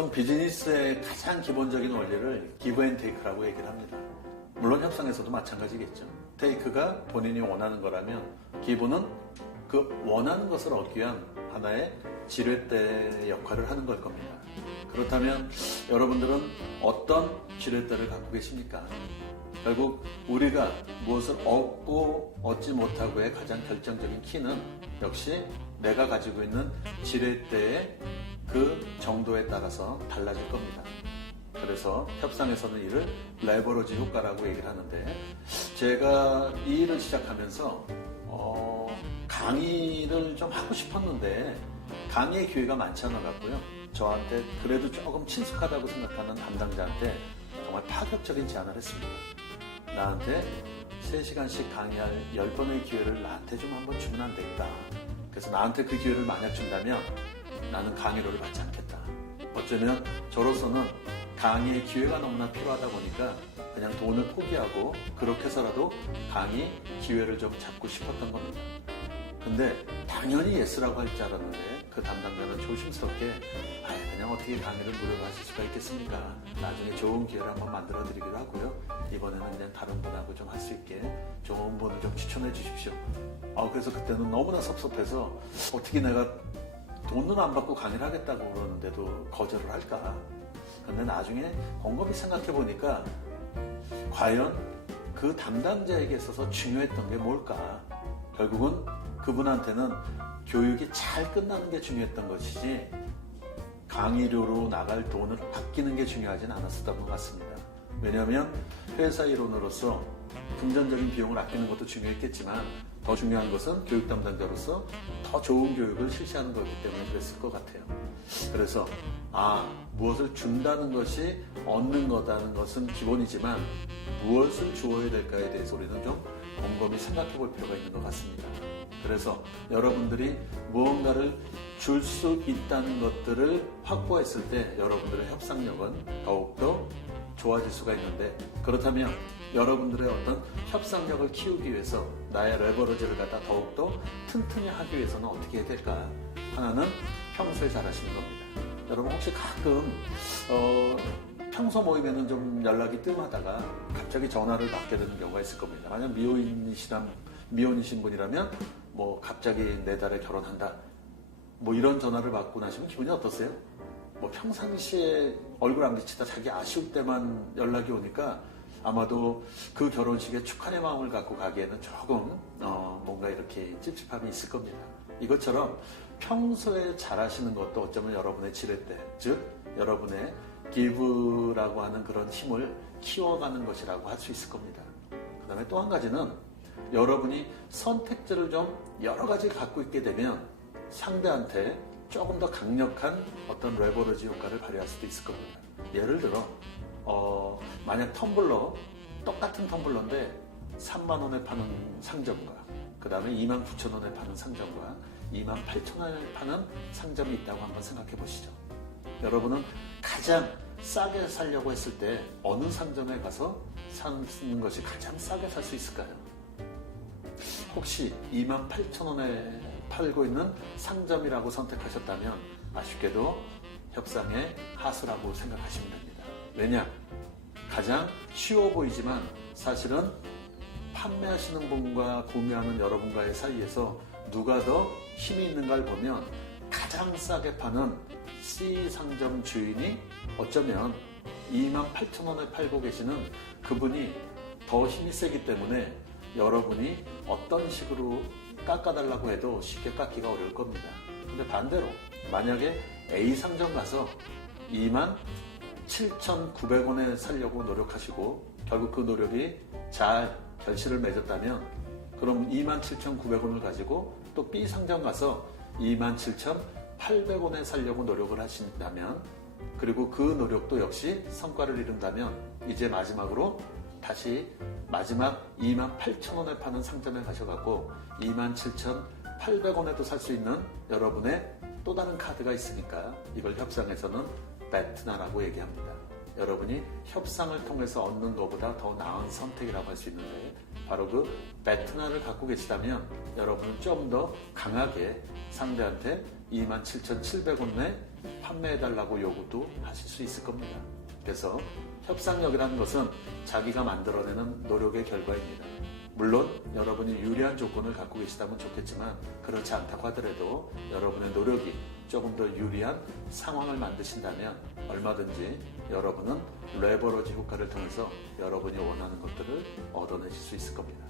보통 비즈니스의 가장 기본적인 원리를 기브 앤 테이크라고 얘기를 합니다. 물론 협상에서도 마찬가지겠죠. 테이크가 본인이 원하는 거라면 기브는 그 원하는 것을 얻기 위한 하나의 지렛대 역할을 하는 걸 겁니다. 그렇다면 여러분들은 어떤 지렛대를 갖고 계십니까? 결국 우리가 무엇을 얻고 얻지 못하고의 가장 결정적인 키는 역시 내가 가지고 있는 지렛대의 그 정도에 따라서 달라질 겁니다. 그래서 협상에서는 이를 레버러지 효과라고 얘기를 하는데, 제가 이 일을 시작하면서 강의를 좀 하고 싶었는데 강의의 기회가 많지 않아 갖고요. 저한테 그래도 조금 친숙하다고 생각하는 담당자한테 정말 파격적인 제안을 했습니다. 나한테 3시간씩 강의할 10번의 기회를 나한테 좀 한번 주면 안 될까? 그래서 나한테 그 기회를 만약 준다면 나는 강의료를 받지 않겠다. 어쩌면 저로서는 강의의 기회가 너무나 필요하다 보니까 그냥 돈을 포기하고 그렇게 해서라도 강의 기회를 좀 잡고 싶었던 겁니다. 근데 당연히 예스라고 할 줄 알았는데 그 담당자는 조심스럽게 그냥 어떻게 강의를 무료로 하실 수가 있겠습니까? 나중에 좋은 기회를 한번 만들어 드리기로 하고요. 이번에는 그냥 다른 분하고 좀 할 수 있게 좋은 분을 좀 추천해 주십시오. 그래서 그때는 너무나 섭섭해서 어떻게 내가 돈은 안 받고 강의를 하겠다고 그러는데도 거절을 할까? 근데 나중에 곰곰이 생각해 보니까 과연 그 담당자에게 있어서 중요했던 게 뭘까? 결국은 그분한테는 교육이 잘 끝나는 게 중요했던 것이지 강의료로 나갈 돈을 아끼는 게 중요하진 않았었던 것 같습니다. 왜냐하면 회사 일원으로서 금전적인 비용을 아끼는 것도 중요했겠지만 더 중요한 것은 교육 담당자로서 더 좋은 교육을 실시하는 거기 때문에 그랬을 것 같아요. 그래서 무엇을 준다는 것이 얻는 거다는 것은 기본이지만 무엇을 주어야 될까에 대해서 우리는 좀 곰곰이 생각해 볼 필요가 있는 것 같습니다. 그래서 여러분들이 무언가를 줄 수 있다는 것들을 확보했을 때 여러분들의 협상력은 더욱더 좋아질 수가 있는데, 그렇다면 여러분들의 어떤 협상력을 키우기 위해서 나의 레버러지를 갖다 더욱더 튼튼히 하기 위해서는 어떻게 해야 될까? 하나는 평소에 잘하시는 겁니다. 여러분 혹시 가끔 평소 모임에는 좀 연락이 뜸하다가 갑자기 전화를 받게 되는 경우가 있을 겁니다. 만약 미혼이신 분이라면 갑자기 내달에 결혼한다 이런 전화를 받고 나시면 기분이 어떠세요? 평상시에 얼굴 안 비치다 자기 아쉬울 때만 연락이 오니까 아마도 그 결혼식에 축하의 마음을 갖고 가기에는 조금 뭔가 이렇게 찝찝함이 있을 겁니다. 이것처럼 평소에 잘하시는 것도 어쩌면 여러분의 지렛대, 즉 여러분의 기브라고 하는 그런 힘을 키워가는 것이라고 할 수 있을 겁니다. 그 다음에 또 한 가지는 여러분이 선택지를 좀 여러 가지 갖고 있게 되면 상대한테 조금 더 강력한 어떤 레버러지 효과를 발휘할 수도 있을 겁니다. 예를 들어 만약 텀블러, 똑같은 텀블러인데 3만 원에 파는 상점과 그 다음에 29,000원에 파는 상점과 28,000원에 파는 상점이 있다고 한번 생각해 보시죠. 여러분은 가장 싸게 사려고 했을 때 어느 상점에 가서 사는 것이 가장 싸게 살 수 있을까요? 혹시 28,000원에 팔고 있는 상점이라고 선택하셨다면 아쉽게도 협상의 하수라고 생각하시면 됩니다. 왜냐? 가장 쉬워 보이지만 사실은 판매하시는 분과 구매하는 여러분과의 사이에서 누가 더 힘이 있는가를 보면 가장 싸게 파는 C 상점 주인이 어쩌면 28,000원에 팔고 계시는 그분이 더 힘이 세기 때문에 여러분이 어떤 식으로 깎아달라고 해도 쉽게 깎기가 어려울 겁니다. 근데 반대로 만약에 A 상점 가서 27,900원에 살려고 노력하시고 결국 그 노력이 잘 결실을 맺었다면 그럼 27,900원을 가지고 또 B 상점 가서 27,800원에 살려고 노력을 하신다면, 그리고 그 노력도 역시 성과를 이룬다면 이제 마지막으로 다시 마지막 28,000원에 파는 상점에 가셔갖고 27,800원에도 살 수 있는 여러분의 또 다른 카드가 있으니까 이걸 협상에서는 베트나라고 얘기합니다. 여러분이 협상을 통해서 얻는 것보다 더 나은 선택이라고 할 수 있는데, 바로 그 베트나를 갖고 계시다면 여러분은 좀 더 강하게 상대한테 27,700원에 판매해달라고 요구도 하실 수 있을 겁니다. 그래서 협상력이라는 것은 자기가 만들어내는 노력의 결과입니다. 물론 여러분이 유리한 조건을 갖고 계시다면 좋겠지만 그렇지 않다고 하더라도 여러분의 노력이 조금 더 유리한 상황을 만드신다면 얼마든지 여러분은 레버러지 효과를 통해서 여러분이 원하는 것들을 얻어내실 수 있을 겁니다.